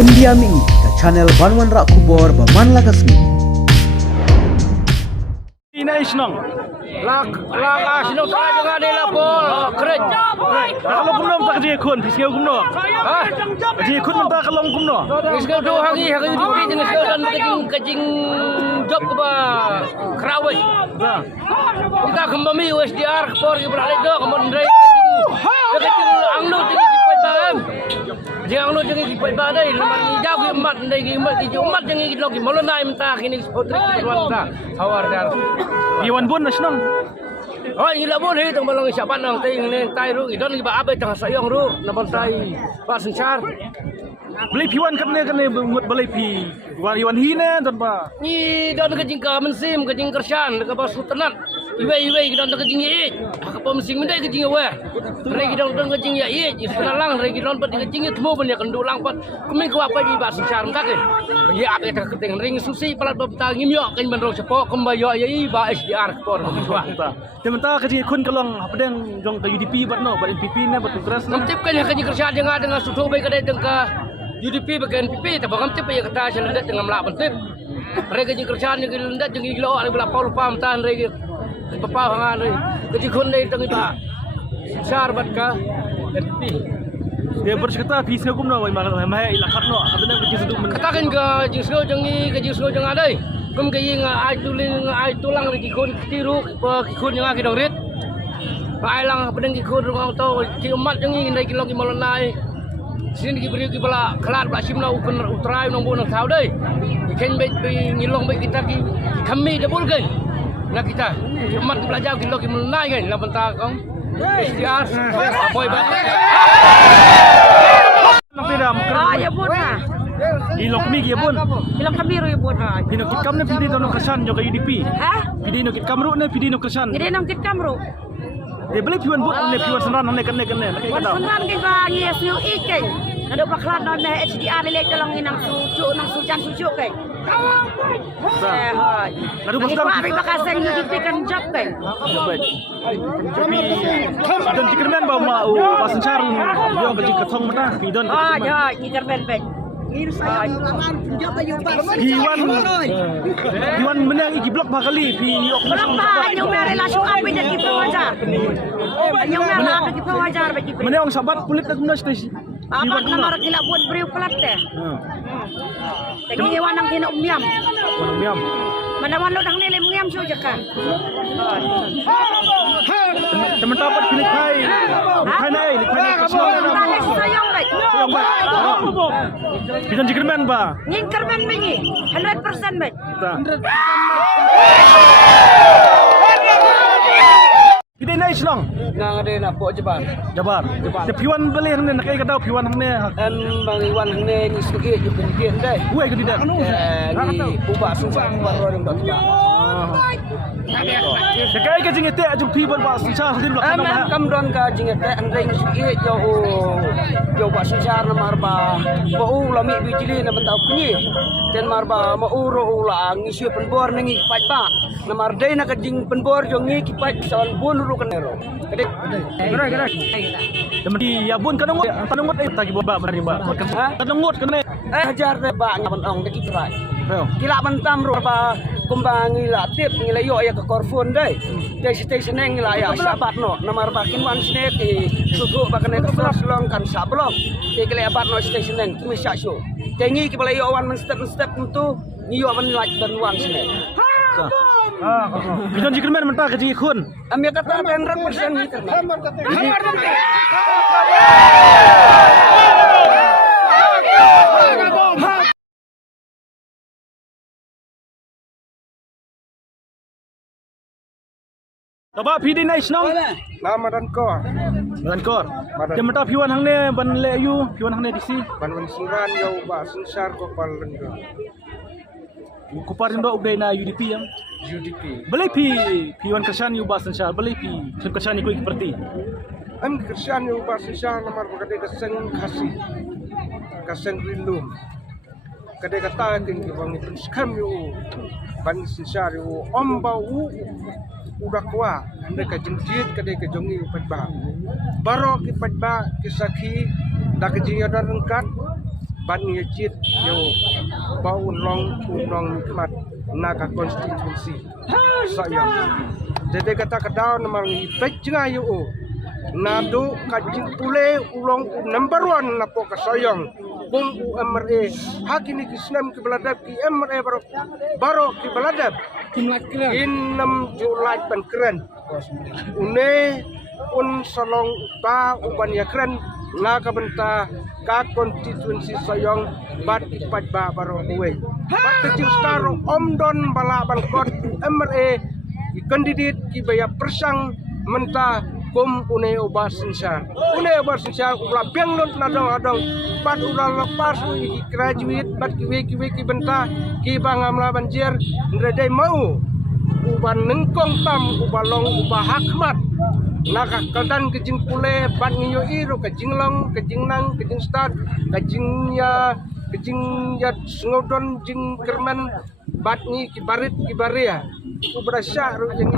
Pendiami ke channel Banwan Rak Kubor Baman Lakasni. Ina isnong. Lak asinong tayo nga nila po. Kret. Kalau kumno tak je kun, pisau kumno. Ha? Je kun mentah kalau kumno. Iskau tu hari di jenis kau dan kajing job ke ba krawai. Dah. Kita kembali USDR por ke beralih do kemudian dari kajing anglo tinggi kipai bam. Dia anglo tinggi kipai bam dai leman jauh ke umat dai ke umat tinggi kita lagi malu naik mentah kini potri keruan ta. Hawar dar. Iwan bun isnong. Oh, ini lah boleh tong balong siapa nang ting neng tai ru idon iba abe tang sayong ru naban tai ba sensar. Beli piwan kene buat beli pi. Iwan hina dan ba. Ni don kajing ka mensim kajing kershan ka ba sultanat. Iwe don kajing ye. Ka pa mensim mendai kajing we. Regi don kajing ya ye, senalang regi don pat kajing temu ban ya kendulang pat. Kumi ko apa di ba sensar ka ke. Ya abe ta keteng ring susi palat ba ta ngimyo kan ban ro sepo kembayo ya ba SDR por. Sementara kerja kun kalau apa yang jong ke UDP buat no, buat NPP ne, buat Kongres ne. Ngantip kan kajing kershan dengan susu baik kadai dengka UDP bagian NPP tapi ngantip ya kata selendat dengan melak bentip. Mereka kajing kershan yang selendat jeung iglo ari bela paul pam tan regi. Papa hangan regi. Kajing kun dai teng iba. Sar bat ka NPP. Dia bercerita pisau kumno, mai ilakat no, katanya kerja seduk men. Katakan ke kajing sego jeung kajing sego jeung adai. Kum kajing ai tulang regi kun tiru kun yang aki dongrit. Pai lang pedeng ikut rumah tau ci umat jeung ndai kilo ki malonai. Sini diberi ki bala kelat bala simna ukun utrai nang bonang tau deui. Ikan baik ngilong baik kita ki kami debul kan. Nak kita umat belajar kilo ki malonai kan la benta kong. SDR boy ba. Nang tidak Ya bun ha. ilok mi ya bun. Bilang kami ro ya bun ha. Pino kit kam ne pidi dono kersan jo ke UDP. Ha? Pidi no kit kamru ne pidi no kersan. Jadi nang kit kamro. Dia beli piwan buat ne piwan senan ne kene. Wan senan ke ba ni SU iken. Nado baklat no me HDR le dalang inang sucu nang sujan sucu ke. Eh hai. Lalu Bagi bosdam. pa bakaseng ni dipikan job ke. Baik. Dan cikermen bawa mau pasen carum. Dia kerja ketong mana? Pidon. Ah ya, ikar ben ben. Iwan menang iki blok bakali pi ok Belum ba yung may relasyon apa na kita wajar. Yung may apa kita wajar bagi. menang sabat kulit tak guna stasi. Apa nama kila buat beriu pelat teh. Jadi iwan ang kinaumiam. Miam. Manawan lo nang nilai mengiam saja kan. Teman dapat kulit hai. Hai nai, hai kasih. Balik sayang baik. Yang baik. Pidon cikermen ba. Ngingker ben bengi 100% baik. Pidai nai selong. Nang ada nak po jebar. Jabar. Te piwan beli hang ne nakai kadau piwan hang ne. An bang Iwan ne ni sikit je pengen dai. Uai ke tidak? Ni ubah susah baru orang dah tiba. Dekai ke jingete aju pi ban ba susah hadin blok Am kana. kam don ka jingat an ring sikit jo ba susah na marba. Ba u la mi bijili na bentau punyi. Ten marba ma uro ula ngisi penbor nengi kipat ba. Na mardai na ka jing penbor jo ngi kipat sawan bun ru kan ero. Gerak. Teman di ya bun kanungot tanungot tagi ba bari ba. Tanungot kene. Ajar de ba ngaban ong de kitrai. Yo. Gila bentam ru ba kumbang ngila tip ngila yo ya ke korfun dai. Dai station ngila ya sabat no. Na marba kin wan snet di suku ba kene selong kan sablong. Ke kele abat no station neng kumisya show. Tengi ke bala yo wan step tu ngiyo ban like ban wan snet. Pidon cikermen mentah ke jing kun. Ambil kata 100% ni kan. Coba pidi nai snong. Nama dan kor, Dan kor. Dia mentah piwan hang ne ban le yu, piwan hang ne disi. banwan siran yau ba sensar ko palengga Kuparin do ugday na UDP yang. UDP. Beli piwan kersan yu basan sya, beli pi kersan yu seperti. Am kersan yau ba sensar namar bagade kaseng kaseng rindu. Kade kata king bang itu skam yu ban sensar yu omba udah kuat, anda kajengjit kade kajongi upat ba. Baro ki pat ba kisaki da kajinga dan rengkat bat ni jit yo bau long nikmat naga konstitusi saya jadi kata kadau namang pejnga yo nado kajing pule ulong number 1 napo kasayang kung UMRA hakini kisnam ki baladab ki MRA baro ki baladab inam Julai penkeren une un salong ta uban yakren na kabenta ka konstituensi sayong bat ipat ba baro uwe bat kecil staro omdon bala balkot MRA ki kandidat ki baya persang menta kum une obasinsa ula benglot nadong bat ula lepas ki graduate bat ki benta ki bangamla banjir ndredai mau uban nengkong tam ubalong ubahakmat naka kadan kejing pule bat ngiyo iro kejing long kejing nang kejing stad kejing ya sengodon jing kerman bat ni kibarit kibaria ubrasya ro yang